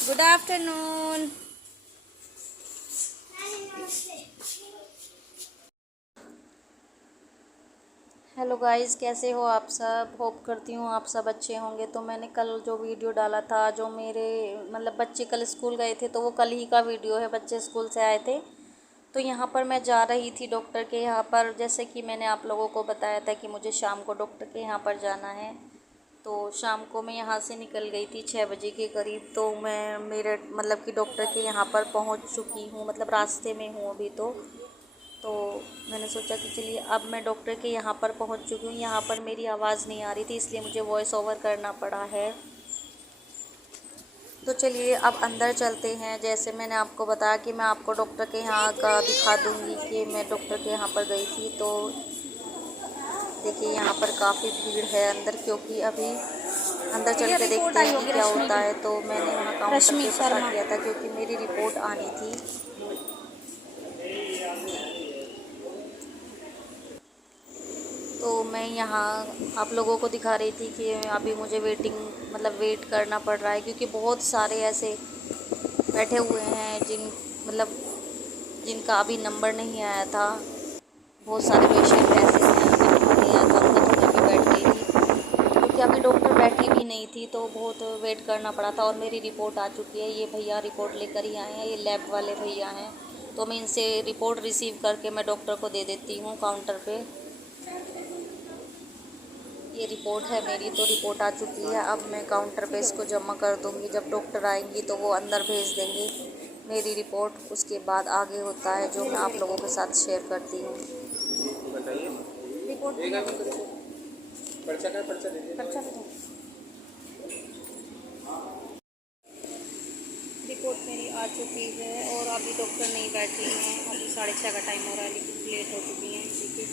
Good afternoon. Hello guys, कैसे हो आप सब? होप करती हूँ आप सब अच्छे होंगे। तो मैंने कल जो वीडियो डाला था, जो मेरे मतलब बच्चे कल स्कूल गए थे, तो वो कल ही का वीडियो है। बच्चे स्कूल से आए थे तो यहाँ पर मैं जा रही थी डॉक्टर के यहाँ पर। जैसे कि मैंने आप लोगों को बताया था कि मुझे शाम को डॉक्टर के यहाँ पर जाना है। तो शाम को मैं यहाँ से निकल गई थी 6 बजे के करीब। तो मैं मेरे मतलब कि डॉक्टर के यहाँ पर पहुँच चुकी हूँ, मतलब रास्ते में हूँ अभी। तो मैंने सोचा कि चलिए अब मैं डॉक्टर के यहाँ पर पहुँच चुकी हूँ। यहाँ पर मेरी आवाज़ नहीं आ रही थी, इसलिए मुझे वॉइस ओवर करना पड़ा है। तो चलिए अब अंदर चलते हैं। जैसे मैंने आपको बताया कि मैं आपको डॉक्टर के यहाँ का दिखा दूँगी कि मैं डॉक्टर के यहाँ पर गई थी। तो देखिए यहाँ पर काफ़ी भीड़ है अंदर, क्योंकि अभी अंदर चल के देखते हैं कि क्या होता है। तो मैंने वहाँ काउंटर पे पता किया था, क्योंकि मेरी रिपोर्ट आनी थी। तो मैं यहाँ आप लोगों को दिखा रही थी कि अभी मुझे वेट करना पड़ रहा है, क्योंकि बहुत सारे ऐसे बैठे हुए हैं मतलब जिनका अभी नंबर नहीं आया था। बहुत सारे पेशेंट ऐसे हैं जिनका नहीं आया था, उनका तो मैं भी बैठ गई थी, क्योंकि अभी डॉक्टर बैठी भी नहीं थी। तो बहुत वेट करना पड़ा था। और मेरी रिपोर्ट आ चुकी है। ये भैया रिपोर्ट लेकर ही आए हैं, ये लैब वाले भैया हैं। तो मैं इनसे रिपोर्ट रिसीव करके मैं डॉक्टर को दे देती हूँ काउंटर पे। ये रिपोर्ट है मेरी, तो रिपोर्ट आ चुकी है। अब मैं काउंटर पे इसको जमा कर दूँगी। जब डॉक्टर आएंगी तो वो अंदर भेज देंगे मेरी रिपोर्ट। उसके बाद आगे होता है जो मैं आप लोगों के साथ शेयर करती हूँ। बताइए। रिपोर्ट रिपोर्ट मेरी आ चुकी है और अभी डॉक्टर नहीं बैठी हैं। अभी 6:30 का टाइम हो रहा है, लेकिन लेट हो चुकी हैं। देखिए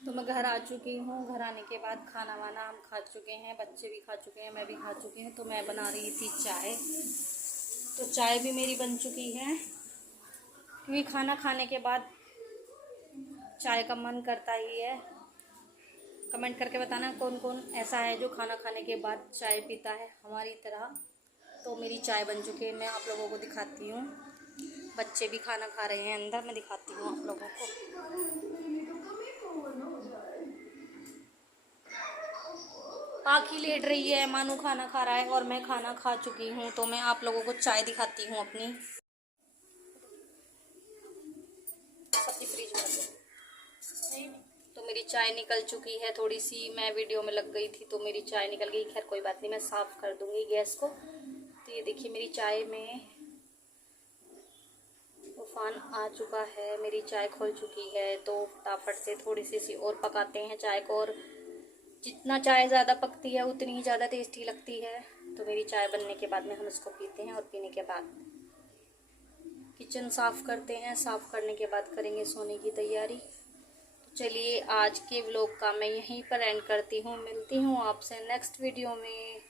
तो मैं घर आ चुकी हूँ। घर आने के बाद खाना वाना हम खा चुके हैं, बच्चे भी खा चुके हैं, मैं भी खा चुकी हूँ। तो मैं बना रही थी चाय। तो चाय भी मेरी बन चुकी है, क्योंकि खाना खाने के बाद चाय का मन करता ही है। कमेंट करके बताना कौन कौन ऐसा है जो खाना खाने के बाद चाय पीता है हमारी तरह। तो मेरी चाय बन चुकी है, मैं आप लोगों को दिखाती हूँ। बच्चे भी खाना खा रहे हैं अंदर, मैं दिखाती हूँ आप लोगों को। पाखी लेट रही है, मानू खाना खा रहा है और मैं खाना खा चुकी हूँ। तो मैं आप लोगों को चाय दिखाती हूँ अपनी। सब्जी फ्रिज में रख दो। तो मेरी चाय निकल चुकी है। थोड़ी सी मैं वीडियो में लग गई थी तो मेरी चाय निकल गई। खैर कोई बात नहीं, मैं साफ़ कर दूँगी गैस को। तो ये देखिए मेरी चाय में उफान आ चुका है, मेरी चाय खोल चुकी है। तो फटाफट से थोड़ी सी और पकाते हैं चाय को। और जितना चाय ज़्यादा पकती है उतनी ही ज़्यादा टेस्टी लगती है। तो मेरी चाय बनने के बाद में हम इसको पीते हैं, और पीने के बाद किचन साफ़ करते हैं। साफ़ करने के बाद करेंगे सोने की तैयारी। तो चलिए आज के व्लॉग का मैं यहीं पर एंड करती हूँ। मिलती हूँ आपसे नेक्स्ट वीडियो में।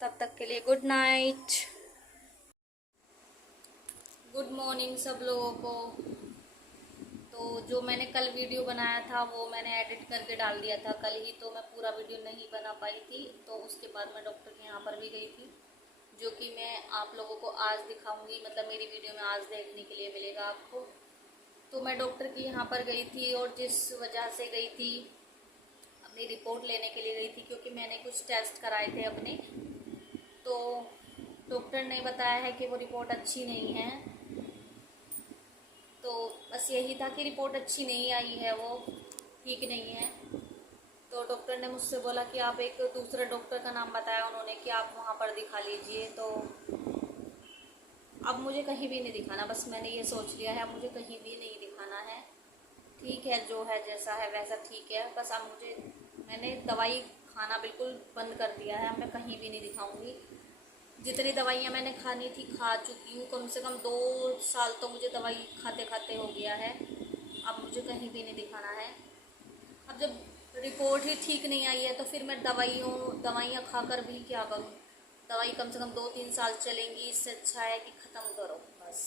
तब तक के लिए गुड नाइट, गुड मॉर्निंग सब लोगों को। तो जो मैंने कल वीडियो बनाया था वो मैंने एडिट करके डाल दिया था कल ही। तो मैं पूरा वीडियो नहीं बना पाई थी। तो उसके बाद मैं डॉक्टर के यहाँ पर भी गई थी, जो कि मैं आप लोगों को आज दिखाऊंगी। मतलब मेरी वीडियो में आज देखने के लिए मिलेगा आपको। तो मैं डॉक्टर के यहाँ पर गई थी, और जिस वजह से गई थी, अपनी रिपोर्ट लेने के लिए गई थी, क्योंकि मैंने कुछ टेस्ट कराए थे अपने। तो डॉक्टर ने बताया है कि वो रिपोर्ट अच्छी नहीं है। तो बस यही था कि रिपोर्ट अच्छी नहीं आई है, वो ठीक नहीं है। तो डॉक्टर ने मुझसे बोला कि आप एक दूसरे डॉक्टर का नाम बताया उन्होंने कि आप वहाँ पर दिखा लीजिए। तो अब मुझे कहीं भी नहीं दिखाना, बस मैंने ये सोच लिया है अब मुझे कहीं भी नहीं दिखाना है। ठीक है, जो है जैसा है वैसा ठीक है। बस अब मैंने दवाई खाना बिल्कुल बंद कर दिया है। अब मैं कहीं भी नहीं दिखाऊंगी। जितनी दवाइयाँ मैंने खानी थी खा चुकी हूँ। कम से कम 2 साल तो मुझे दवाई खाते खाते हो गया है। अब मुझे कहीं भी नहीं दिखाना है। अब जब रिपोर्ट ही ठीक नहीं आई है तो फिर मैं दवाइयाँ खाकर भी क्या करूँ। दवाई कम से कम 2-3 साल चलेंगी, इससे अच्छा है कि ख़त्म करो बस।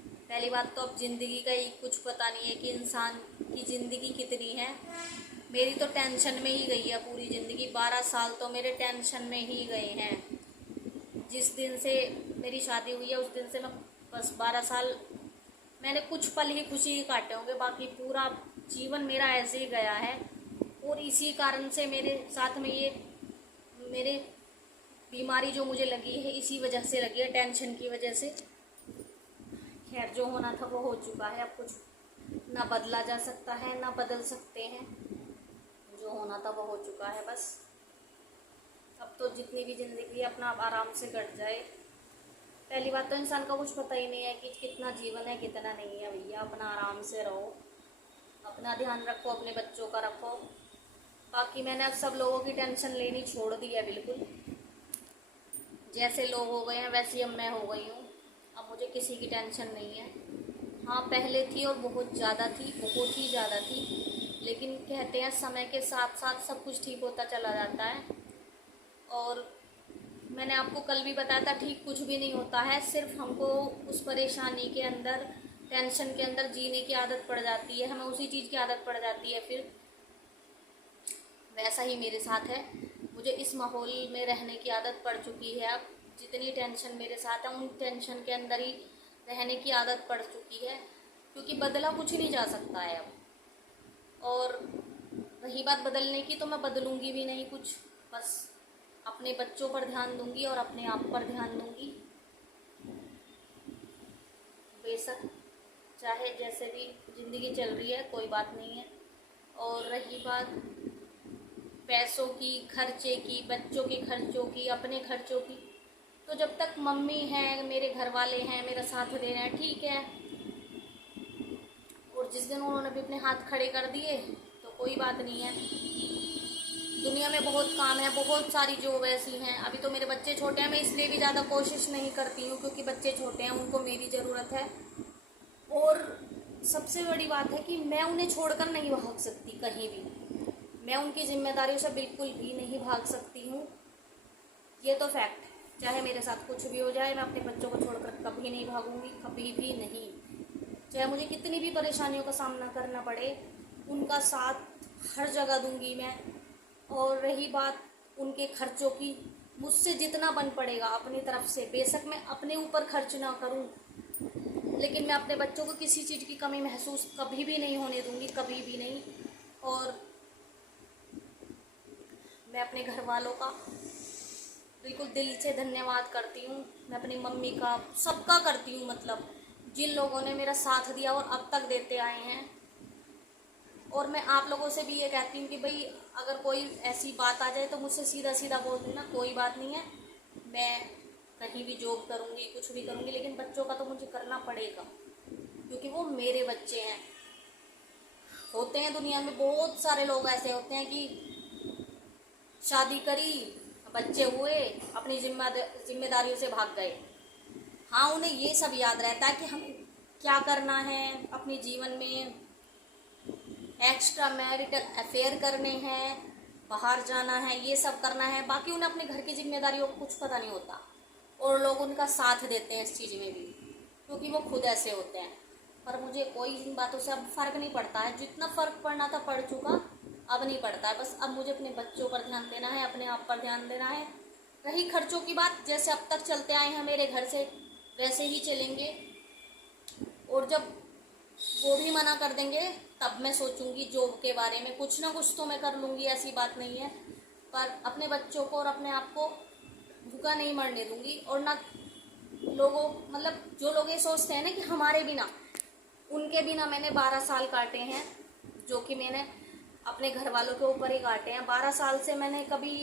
पहली बात तो अब ज़िंदगी का ही कुछ पता नहीं है कि इंसान की ज़िंदगी कितनी है। मेरी तो टेंशन में ही गई है पूरी ज़िंदगी। 12 साल तो मेरे टेंशन में ही गए हैं। जिस दिन से मेरी शादी हुई है उस दिन से मैं बस 12 साल मैंने कुछ पल ही खुशी ही काटे होंगे, बाकी पूरा जीवन मेरा ऐसे ही गया है। और इसी कारण से मेरे साथ में ये मेरे बीमारी जो मुझे लगी है इसी वजह से लगी है, टेंशन की वजह से। खैर, जो होना था वो हो चुका है, अब कुछ ना बदला जा सकता है ना बदल सकते हैं। जो होना था वो हो चुका है बस। अब तो जितनी भी ज़िंदगी अपना आराम से कट जाए। पहली बात तो इंसान का कुछ पता ही नहीं है कि कितना जीवन है कितना नहीं है। भैया अपना आराम से रहो, अपना ध्यान रखो, अपने बच्चों का रखो। बाकी मैंने अब सब लोगों की टेंशन लेनी छोड़ दी है बिल्कुल। जैसे लोग हो गए हैं वैसी अब मैं हो गई हूँ। अब मुझे किसी की टेंशन नहीं है। हाँ, पहले थी और बहुत ज़्यादा थी, बहुत ही ज़्यादा थी। लेकिन कहते हैं समय के साथ साथ सब कुछ ठीक होता चला जाता है। और मैंने आपको कल भी बताया था, ठीक कुछ भी नहीं होता है। सिर्फ हमको उस परेशानी के अंदर, टेंशन के अंदर जीने की आदत पड़ जाती है, हमें उसी चीज़ की आदत पड़ जाती है। फिर वैसा ही मेरे साथ है, मुझे इस माहौल में रहने की आदत पड़ चुकी है। अब जितनी टेंशन मेरे साथ है उन टेंशन के अंदर ही रहने की आदत पड़ चुकी है, क्योंकि बदला कुछ नहीं जा सकता है अब। और रही बात बदलने की, तो मैं बदलूंगी भी नहीं कुछ, बस अपने बच्चों पर ध्यान दूंगी और अपने आप पर ध्यान दूंगी। बेशक चाहे जैसे भी ज़िंदगी चल रही है, कोई बात नहीं है। और रही बात पैसों की, खर्चे की, बच्चों के खर्चों की, अपने खर्चों की, तो जब तक मम्मी हैं, मेरे घर वाले हैं, मेरा साथ दे रहे हैं, ठीक है। और जिस दिन उन्होंने भी अपने हाथ खड़े कर दिए तो कोई बात नहीं है। दुनिया में बहुत काम है, बहुत सारी जॉब ऐसी हैं। अभी तो मेरे बच्चे छोटे हैं, मैं इसलिए भी ज़्यादा कोशिश नहीं करती हूँ क्योंकि बच्चे छोटे हैं, उनको मेरी ज़रूरत है। और सबसे बड़ी बात है कि मैं उन्हें छोड़कर नहीं भाग सकती कहीं भी। मैं उनकी जिम्मेदारियों से बिल्कुल भी नहीं भाग सकती हूँ, ये तो फैक्ट है। चाहे मेरे साथ कुछ भी हो जाए, मैं अपने बच्चों को छोड़कर कभी नहीं भागूंगी, कभी भी नहीं। चाहे मुझे कितनी भी परेशानियों का सामना करना पड़े, उनका साथ हर जगह दूंगी मैं। और रही बात उनके खर्चों की, मुझसे जितना बन पड़ेगा अपनी तरफ से, बेशक मैं अपने ऊपर खर्च ना करूं, लेकिन मैं अपने बच्चों को किसी चीज़ की कमी महसूस कभी भी नहीं होने दूंगी, कभी भी नहीं। और मैं अपने घर वालों का बिल्कुल दिल से धन्यवाद करती हूँ। मैं अपनी मम्मी का, सबका करती हूँ, मतलब जिन लोगों ने मेरा साथ दिया और अब तक देते आए हैं। और मैं आप लोगों से भी ये कहती हूँ कि भाई अगर कोई ऐसी बात आ जाए तो मुझसे सीधा सीधा बोल देना, कोई बात नहीं है। मैं कहीं भी जॉब करूँगी, कुछ भी करूँगी, लेकिन बच्चों का तो मुझे करना पड़ेगा क्योंकि वो मेरे बच्चे हैं। होते हैं दुनिया में बहुत सारे लोग ऐसे होते हैं कि शादी करी, बच्चे हुए, अपनी जिम्मेदारियों से भाग गए। हाँ, उन्हें ये सब याद रहता है कि हमें क्या करना है अपने जीवन में, एक्स्ट्रा मैरिटल अफेयर करने हैं, बाहर जाना है, ये सब करना है। बाकी उन्हें अपने घर की जिम्मेदारियों को कुछ पता नहीं होता, और लोग उनका साथ देते हैं इस चीज़ में भी क्योंकि वो खुद ऐसे होते हैं। पर मुझे कोई इन बातों से अब फ़र्क नहीं पड़ता है, जितना फ़र्क पड़ना था पड़ चुका, अब नहीं पड़ता है। बस अब मुझे अपने बच्चों पर ध्यान देना है, अपने आप पर ध्यान देना है। रही खर्चों की बात, जैसे अब तक चलते आए हैं मेरे घर से वैसे ही चलेंगे। और जब वो भी मना कर देंगे तब मैं सोचूंगी जॉब के बारे में, कुछ ना कुछ तो मैं कर लूँगी, ऐसी बात नहीं है। पर अपने बच्चों को और अपने आप को भूखा नहीं मरने दूंगी। और ना लोगों, मतलब जो लोग ये सोचते हैं ना कि हमारे बिना, उनके बिना मैंने 12 साल काटे हैं, जो कि मैंने अपने घर वालों के ऊपर ही काटे हैं। 12 साल से मैंने कभी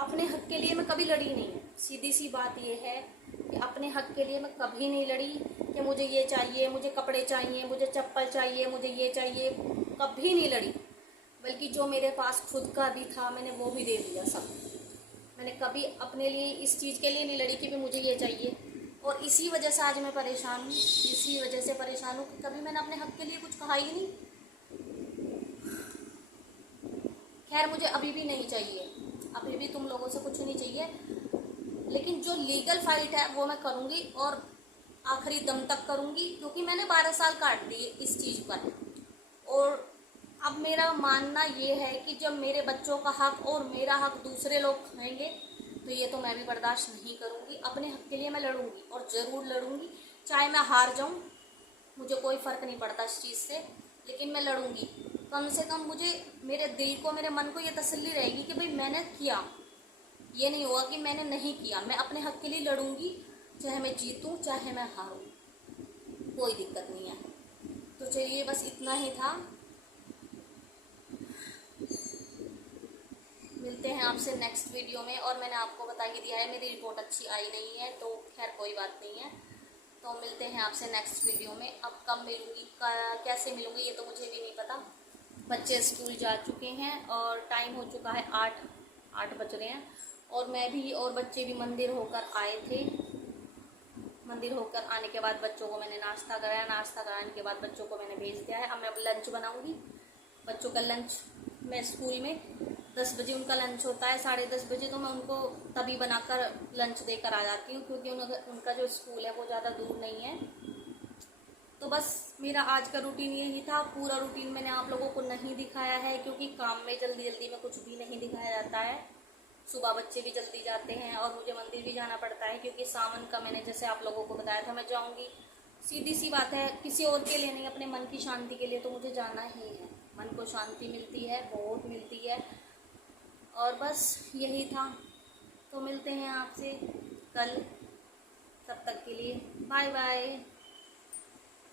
अपने हक के लिए मैं कभी लड़ी नहीं हूँ। सीधी सी बात ये है कि अपने हक के लिए मैं कभी नहीं लड़ी कि मुझे ये चाहिए, मुझे कपड़े चाहिए, मुझे चप्पल चाहिए, मुझे ये चाहिए, कभी नहीं लड़ी। बल्कि जो मेरे पास खुद का भी था मैंने वो भी दे दिया सब। मैंने कभी अपने लिए इस चीज़ के लिए नहीं लड़ी कि मुझे ये चाहिए। और इसी वजह से आज मैं परेशान हूँ, इसी वजह से परेशान हूँ कि कभी मैंने अपने हक के लिए कुछ कहा ही नहीं। खैर, मुझे अभी भी नहीं चाहिए, अभी भी तुम लोगों से कुछ नहीं चाहिए, लेकिन जो लीगल फाइट है वो मैं करूँगी और आखिरी दम तक करूँगी, क्योंकि मैंने 12 साल काट दिए इस चीज़ पर। और अब मेरा मानना ये है कि जब मेरे बच्चों का हक और मेरा हक दूसरे लोग खाएंगे तो ये तो मैं भी बर्दाश्त नहीं करूँगी। अपने हक के लिए मैं लड़ूंगी और ज़रूर लड़ूंगी, चाहे मैं हार जाऊँ, मुझे कोई फ़र्क नहीं पड़ता इस चीज़ से, लेकिन मैं लड़ूंगी। कम से कम मुझे, मेरे दिल को, मेरे मन को ये तसल्ली रहेगी कि भाई मैंने किया। ये नहीं होगा कि मैंने नहीं किया। मैं अपने हक के लिए लड़ूंगी, चाहे मैं जीतूँ चाहे मैं हारूँ, कोई दिक्कत नहीं है। तो चलिए, बस इतना ही था। मिलते हैं आपसे नेक्स्ट वीडियो में। और मैंने आपको बता ही दिया है मेरी रिपोर्ट अच्छी आई नहीं है, तो खैर कोई बात नहीं है। तो मिलते हैं आपसे नेक्स्ट वीडियो में। अब कब मिलूँगी, कैसे मिलूँगी, ये तो मुझे भी नहीं पता। बच्चे स्कूल जा चुके हैं और टाइम हो चुका है 8 बज रहे हैं। और मैं भी और बच्चे भी मंदिर होकर आए थे। मंदिर होकर आने के बाद बच्चों को मैंने नाश्ता कराया, नाश्ता कराने के बाद बच्चों को मैंने भेज दिया है। अब मैं लंच बनाऊंगी। बच्चों का लंच, मैं स्कूल में 10 बजे उनका लंच होता है, 10:30 बजे, तो मैं उनको तभी बनाकर लंच देकर आ जाती हूँ, क्योंकि उनका जो स्कूल है वो ज़्यादा दूर नहीं है। तो बस मेरा आज का रूटीन यही था। पूरा रूटीन मैंने आप लोगों को नहीं दिखाया है, क्योंकि काम में जल्दी जल्दी में कुछ भी नहीं दिखाया जाता है। सुबह बच्चे भी जल्दी जाते हैं और मुझे मंदिर भी जाना पड़ता है, क्योंकि सावन का मैंने जैसे आप लोगों को बताया था मैं जाऊंगी। सीधी सी बात है, किसी और के लिए नहीं, अपने मन की शांति के लिए तो मुझे जाना ही है। मन को शांति मिलती है, बहुत मिलती है। और बस यही था। तो मिलते हैं आपसे कल, तब तक के लिए बाय बाय।